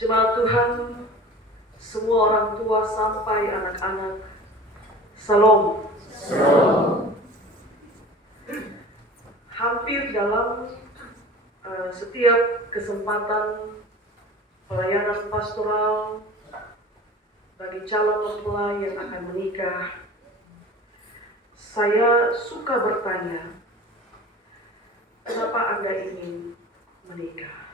Jemaat Tuhan, semua orang tua sampai anak-anak, Salam. Salam. Hampir dalam setiap kesempatan pelayanan pastoral bagi calon mempelai yang akan menikah, saya suka bertanya, kenapa Anda ingin menikah?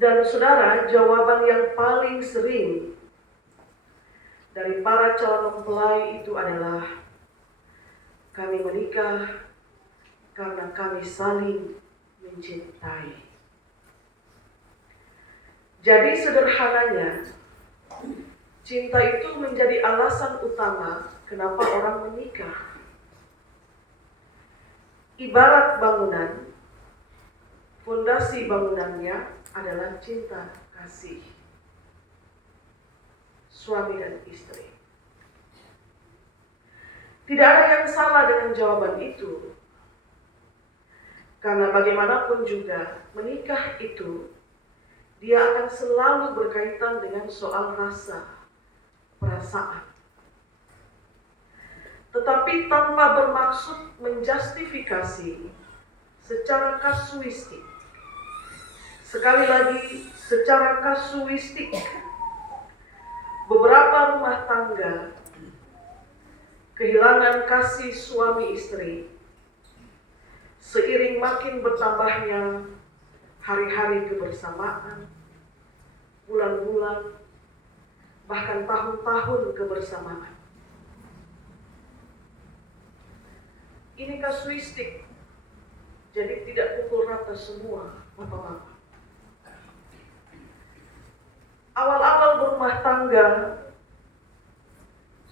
Dan saudara, jawaban yang paling sering dari para calon mempelai itu adalah, kami menikah karena kami saling mencintai. Jadi sederhananya, cinta itu menjadi alasan utama kenapa orang menikah. Ibarat bangunan, fondasi bangunannya adalah cinta kasih suami dan istri. Tidak ada yang salah dengan jawaban itu, karena bagaimanapun juga menikah itu dia akan selalu berkaitan dengan soal rasa, perasaan. Tetapi tanpa bermaksud menjustifikasi secara kasuistik. Sekali lagi, secara kasuistik, beberapa rumah tangga kehilangan kasih suami istri seiring makin bertambahnya hari-hari kebersamaan, bulan-bulan, bahkan tahun-tahun kebersamaan. Ini kasuistik, jadi tidak pukul rata semua bapak-bapak. Awal-awal berumah tangga,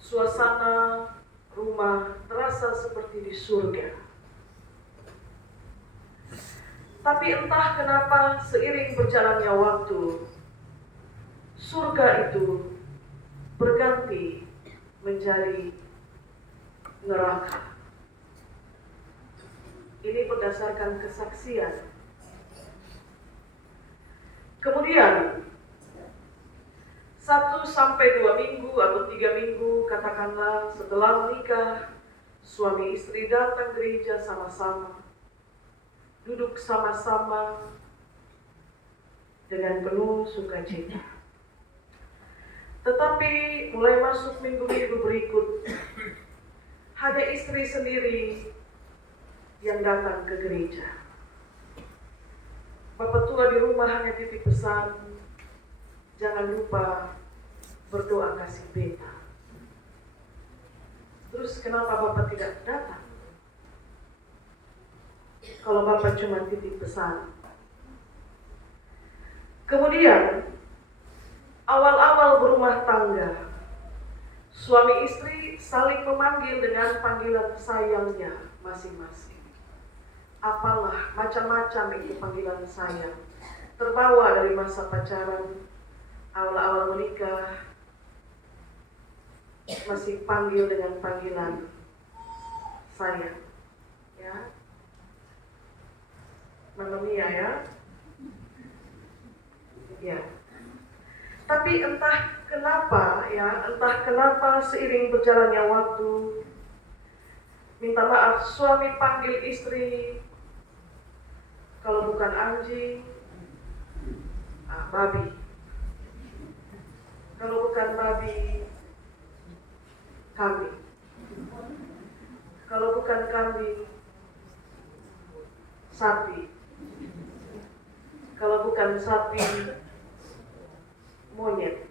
suasana rumah terasa seperti di surga. Tapi entah kenapa seiring berjalannya waktu, surga itu berganti menjadi neraka. Ini berdasarkan kesaksian. Kemudian 1 sampai 2 minggu atau 3 minggu katakanlah setelah menikah, suami istri datang gereja sama-sama, duduk sama-sama dengan penuh sukacita. Tetapi mulai masuk minggu-minggu berikut, hanya istri sendiri yang datang ke gereja. Bapak tua di rumah hanya titip pesan, jangan lupa berdoa kasih beta. Terus kenapa Bapak tidak datang? Kalau Bapak cuma titip pesan. Kemudian, awal-awal berumah tangga, suami istri saling memanggil dengan panggilan sayangnya masing-masing. Apalah, macam-macam itu panggilan sayang. Terbawa dari masa pacaran, awal-awal menikah, masih panggil dengan panggilan sayang, ya, Mama Mia, ya. Tapi entah kenapa seiring berjalannya waktu, minta maaf, suami panggil istri, kalau bukan anjing, babi. Kalau bukan babi, kambing. Kalau bukan kambing, sapi. Kalau bukan sapi, monyet.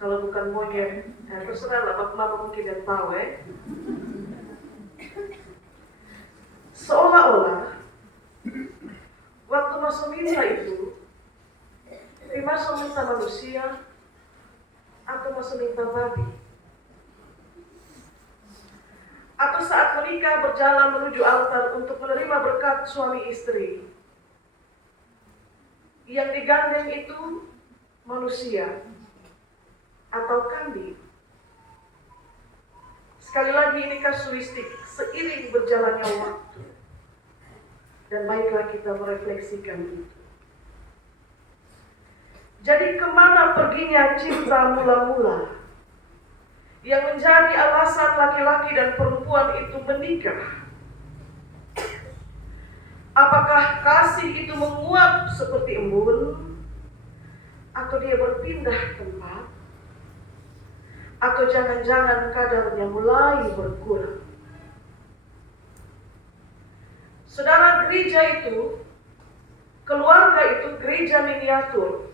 Kalau bukan monyet, terserahlah, Bapak mungkin yang tahu, Seolah-olah waktu masuk minta itu, masuk minta manusia atau masuk minta babi. Atau saat menikah berjalan menuju altar untuk menerima berkat suami istri, yang digandeng itu manusia atau kambing. Sekali lagi ini kasuistik, seiring berjalannya waktu. Dan baiklah kita merefleksikan itu. Jadi kemana perginya cinta mula-mula yang menjadi alasan laki-laki dan perempuan itu menikah? Apakah kasih itu menguap seperti embun? Atau dia berpindah tempat? Atau jangan-jangan kadarnya mulai berkurang? Saudara, gereja itu, keluarga itu gereja miniatur.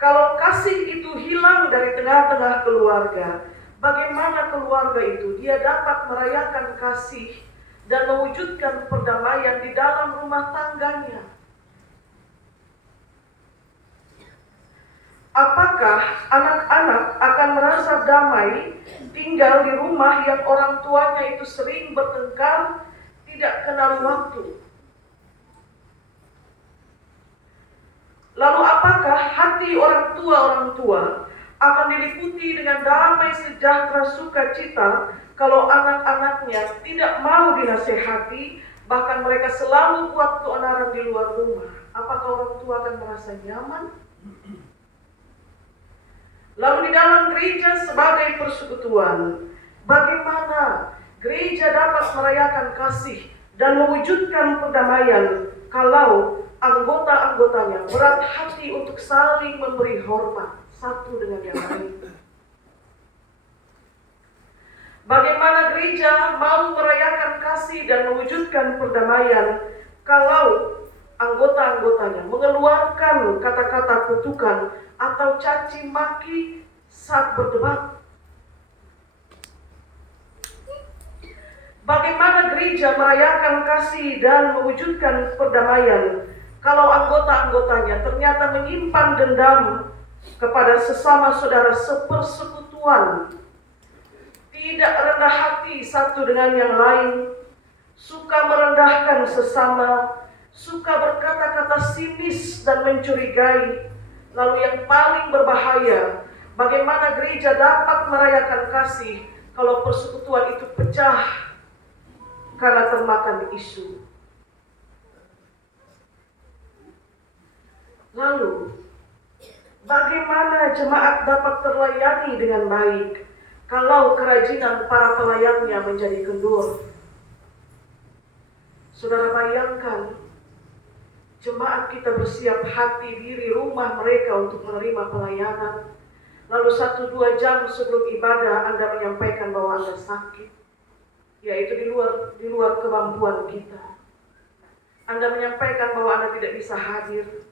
Kalau kasih itu hilang dari tengah-tengah keluarga, bagaimana keluarga itu dia dapat merayakan kasih dan mewujudkan perdamaian di dalam rumah tangganya? Apakah anak-anak akan merasa damai tinggal di rumah yang orang tuanya itu sering bertengkar, tidak kenal waktu? Lalu apakah hati orang tua akan diliputi dengan damai, sejahtera, sukacita kalau anak-anaknya tidak mau dinasehati, bahkan mereka selalu buat keonaran di luar rumah? Apakah orang tua akan merasa nyaman? Lalu di dalam gereja sebagai persekutuan, bagaimana gereja dapat merayakan kasih dan mewujudkan perdamaian kalau anggota-anggotanya berat hati untuk saling memberi hormat satu dengan yang lain? Bagaimana gereja mau merayakan kasih dan mewujudkan perdamaian kalau anggota-anggotanya mengeluarkan kata-kata kutukan atau caci maki saat berdebat? Bagaimana gereja merayakan kasih dan mewujudkan perdamaian kalau anggota-anggotanya ternyata menyimpan dendam kepada sesama saudara sepersekutuan, tidak rendah hati satu dengan yang lain, suka merendahkan sesama, suka berkata-kata sinis dan mencurigai? Lalu yang paling berbahaya, bagaimana gereja dapat merayakan kasih kalau persekutuan itu pecah karena termakan isu? Lalu, bagaimana jemaat dapat terlayani dengan baik kalau kerajinan para pelayannya menjadi kendur? Saudara bayangkan, jemaat kita bersiap hati diri rumah mereka untuk menerima pelayanan. Lalu 1-2 jam sebelum ibadah Anda menyampaikan bahwa Anda sakit, yaitu di luar kemampuan kita. Anda menyampaikan bahwa Anda tidak bisa hadir,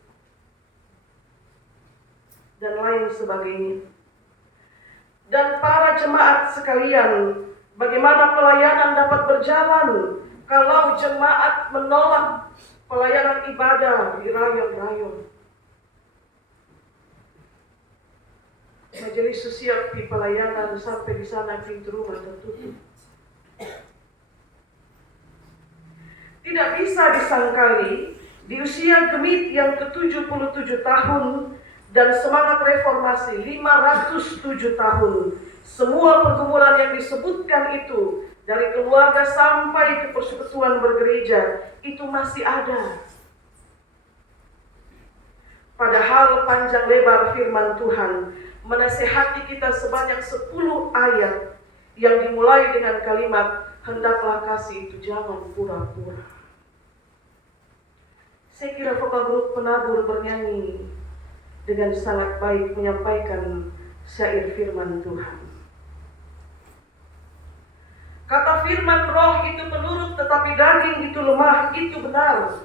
dan lain sebagainya. Dan para jemaat sekalian, bagaimana pelayanan dapat berjalan kalau jemaat menolak pelayanan ibadah di rayon-rayon? Majelis sosial di pelayanan sampai di sana pintu rumah tertutup. Tidak bisa disangkali di usia gemit yang ke-77 tahun dan semangat reformasi 507 tahun, semua pergumulan yang disebutkan itu, dari keluarga sampai ke persekutuan bergereja, itu masih ada. Padahal panjang lebar firman Tuhan menasihati kita sebanyak 10 ayat yang dimulai dengan kalimat, hendaklah kasih itu jangan pura-pura. Saya kira vokal grup penabur bernyanyi dengan sangat baik menyampaikan syair firman Tuhan. Kata firman, roh itu menurut tetapi daging itu lemah, itu benar.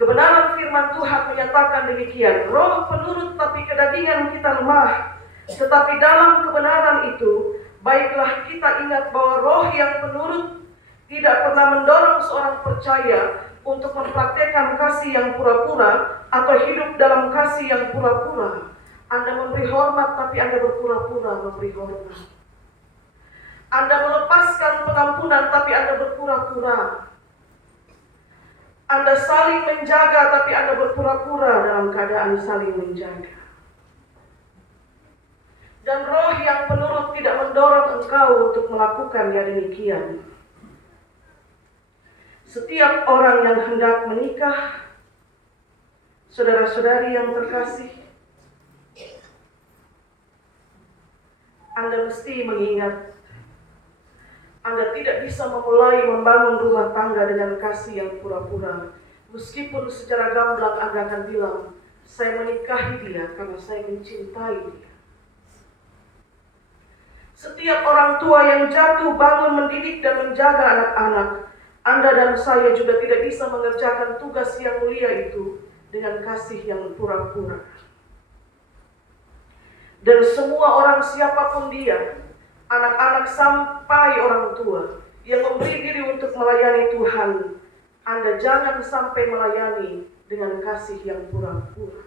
Kebenaran firman Tuhan menyatakan demikian. Roh penurut tapi kedagingan kita lemah. Tetapi dalam kebenaran itu, baiklah kita ingat bahwa roh yang penurut tidak pernah mendorong seorang percaya untuk mempraktekkan kasih yang pura-pura atau hidup dalam kasih yang pura-pura. Anda memberi hormat tapi Anda berpura-pura memberi hormat. Anda melepaskan pengampunan tapi Anda berpura-pura. Anda saling menjaga tapi Anda berpura-pura dalam keadaan saling menjaga. Dan roh yang penurut tidak mendorong engkau untuk melakukan yang demikian. Setiap orang yang hendak menikah, Saudara-saudari yang terkasih, Anda mesti mengingat, Anda tidak bisa memulai membangun rumah tangga dengan kasih yang pura-pura. Meskipun secara gamblang Anda akan bilang, saya menikahi dia karena saya mencintai dia. Setiap orang tua yang jatuh bangun mendidik dan menjaga anak-anak, Anda dan saya juga tidak bisa mengerjakan tugas yang mulia itu dengan kasih yang pura-pura. Dan semua orang siapapun dia, anak-anak sampai orang tua yang memberi diri untuk melayani Tuhan, Anda jangan sampai melayani dengan kasih yang pura-pura.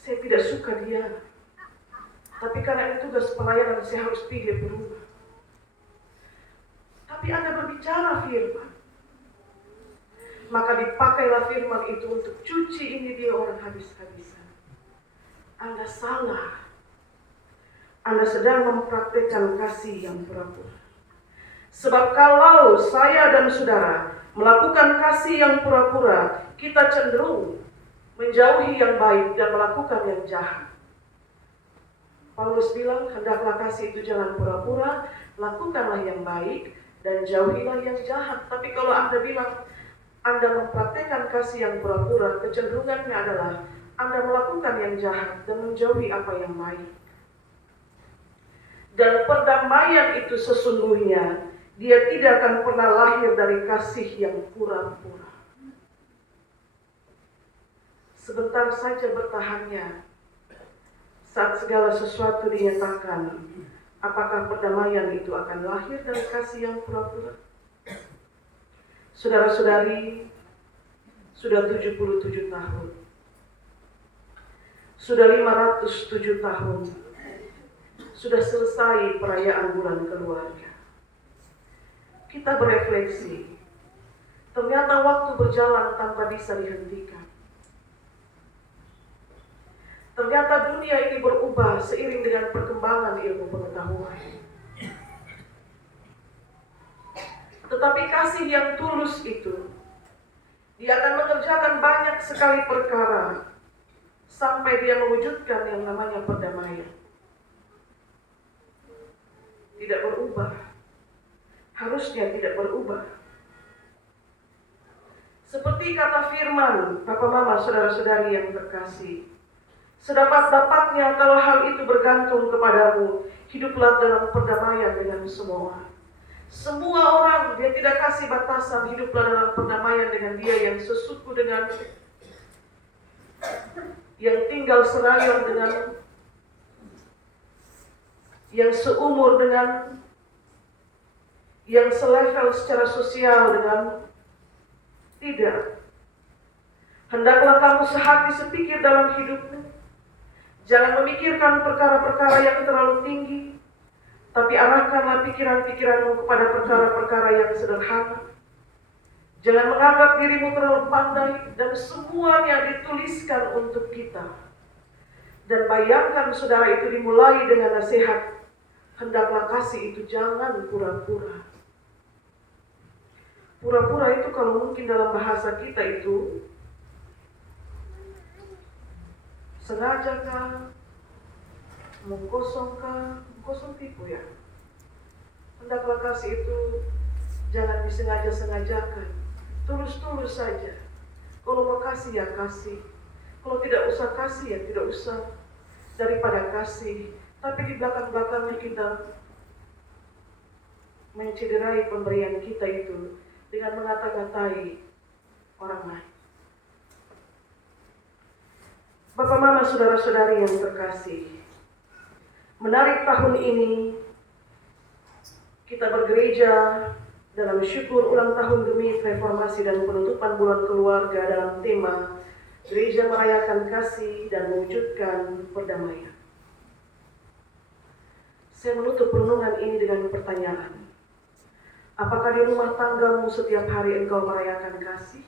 Saya tidak suka dia, tapi karena ini tugas pelayanan saya harus pilih berubah. Tapi Anda berbicara firman, maka dipakailah firman itu untuk cuci ini dia orang habis-habisan. Anda salah. Anda sedang mempraktikkan kasih yang pura-pura. Sebab kalau saya dan saudara melakukan kasih yang pura-pura, kita cenderung menjauhi yang baik dan melakukan yang jahat. Paulus bilang, hendaklah kasih itu jangan pura-pura, lakukanlah yang baik dan jauhilah yang jahat. Tapi kalau Anda bilang Anda mempraktikkan kasih yang pura-pura, kecenderungannya adalah Anda melakukan yang jahat dan menjauhi apa yang baik. Dan perdamaian itu sesungguhnya dia tidak akan pernah lahir dari kasih yang pura-pura. Sebentar saja bertahannya saat segala sesuatu dinyatakan, apakah perdamaian itu akan lahir dari kasih yang pura-pura? Saudara-saudari, sudah 77 tahun. Sudah 507 tahun. Sudah selesai perayaan bulan keluarga. Kita berefleksi. Ternyata waktu berjalan tanpa bisa dihentikan. Ternyata dunia ini berubah seiring dengan perkembangan ilmu pengetahuan. Tetapi kasih yang tulus itu, dia akan mengerjakan banyak sekali perkara sampai dia mewujudkan yang namanya perdamaian. Tidak berubah. Harusnya tidak berubah. Seperti kata firman, Bapak Mama, saudara-saudari yang terkasih, sedapat-dapatnya kalau hal itu bergantung kepadamu, hiduplah dalam perdamaian dengan semua orang. Semua orang, dia tidak kasih batasan, hiduplah dalam perdamaian dengan dia yang sesuku dengan, yang tinggal serayon dengan, yang seumur dengan, yang selevel secara sosial dengan. Tidak. Hendaklah kamu sehati sepikir dalam hidupmu. Jangan memikirkan perkara-perkara yang terlalu tinggi, tapi arahkanlah pikiran-pikiranmu kepada perkara-perkara yang sederhana. Jangan menganggap dirimu terlalu pandai, dan semuanya dituliskan untuk kita. Dan bayangkan saudara itu dimulai dengan nasihat, hendaklah kasih itu jangan pura-pura. Pura-pura itu kalau mungkin dalam bahasa kita itu sengajakah, mengkosongkah, kosong tipu ya. Hendaklah kasih itu jangan disengaja-sengajakan, tulus-tulus saja. Kalau mau kasih ya kasih, kalau tidak usah kasih ya tidak usah. Daripada kasih, tapi di belakang-belakangnya kita mencederai pemberian kita itu dengan mengata-ngatai orang lain. Bapak Mama, saudara-saudari yang terkasih, menarik tahun ini kita bergereja dalam syukur ulang tahun Gemit Reformasi dan penutupan bulan keluarga dalam tema Gereja Merayakan Kasih dan Mewujudkan Perdamaian. Saya menutup renungan ini dengan pertanyaan. Apakah di rumah tanggamu setiap hari engkau merayakan kasih?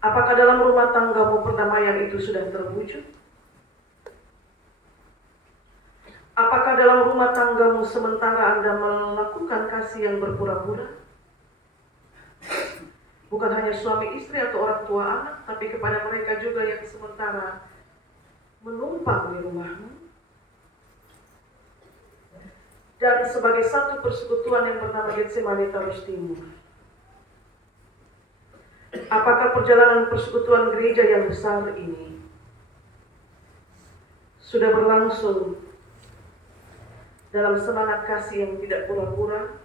Apakah dalam rumah tanggamu perdamaian itu sudah terwujud? Apakah dalam rumah tanggamu sementara Anda melakukan kasih yang berpura-pura? Bukan hanya suami istri atau orang tua anak, tapi kepada mereka juga yang sementara menumpang di rumahmu. Dan sebagai satu persekutuan yang bernama Getsemani Taurus Timur. Apakah perjalanan persekutuan gereja yang besar ini sudah berlangsung dalam semangat kasih yang tidak pura-pura?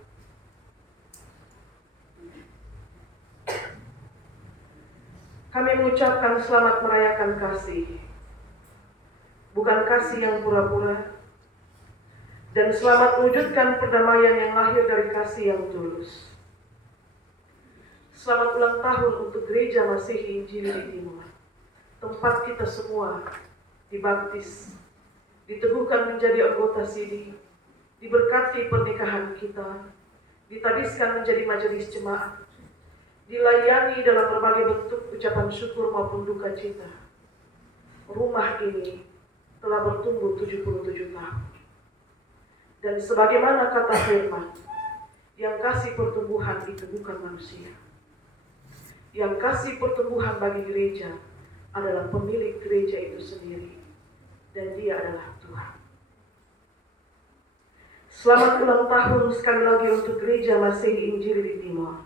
Kami mengucapkan selamat merayakan kasih, bukan kasih yang pura-pura, dan selamat mewujudkan perdamaian yang lahir dari kasih yang tulus. Selamat ulang tahun untuk Gereja Masihi Injili di Timur, tempat kita semua dibaptis, diteguhkan menjadi anggota SIDI, diberkati pernikahan kita, ditadiskan menjadi majelis jemaat, dilayani dalam berbagai bentuk ucapan syukur maupun duka cita. Rumah ini telah bertumbuh 77 tahun. Dan sebagaimana kata firman, yang kasih pertumbuhan itu bukan manusia. Yang kasih pertumbuhan bagi gereja adalah pemilik gereja itu sendiri. Dan dia adalah Tuhan. Selamat ulang tahun sekali lagi untuk Gereja Masihi Injili di Timor.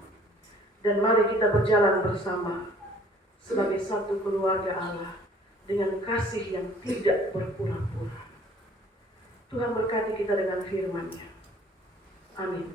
Dan mari kita berjalan bersama sebagai satu keluarga Allah dengan kasih yang tidak berpura-pura. Tuhan berkati kita dengan firman-Nya. Amin.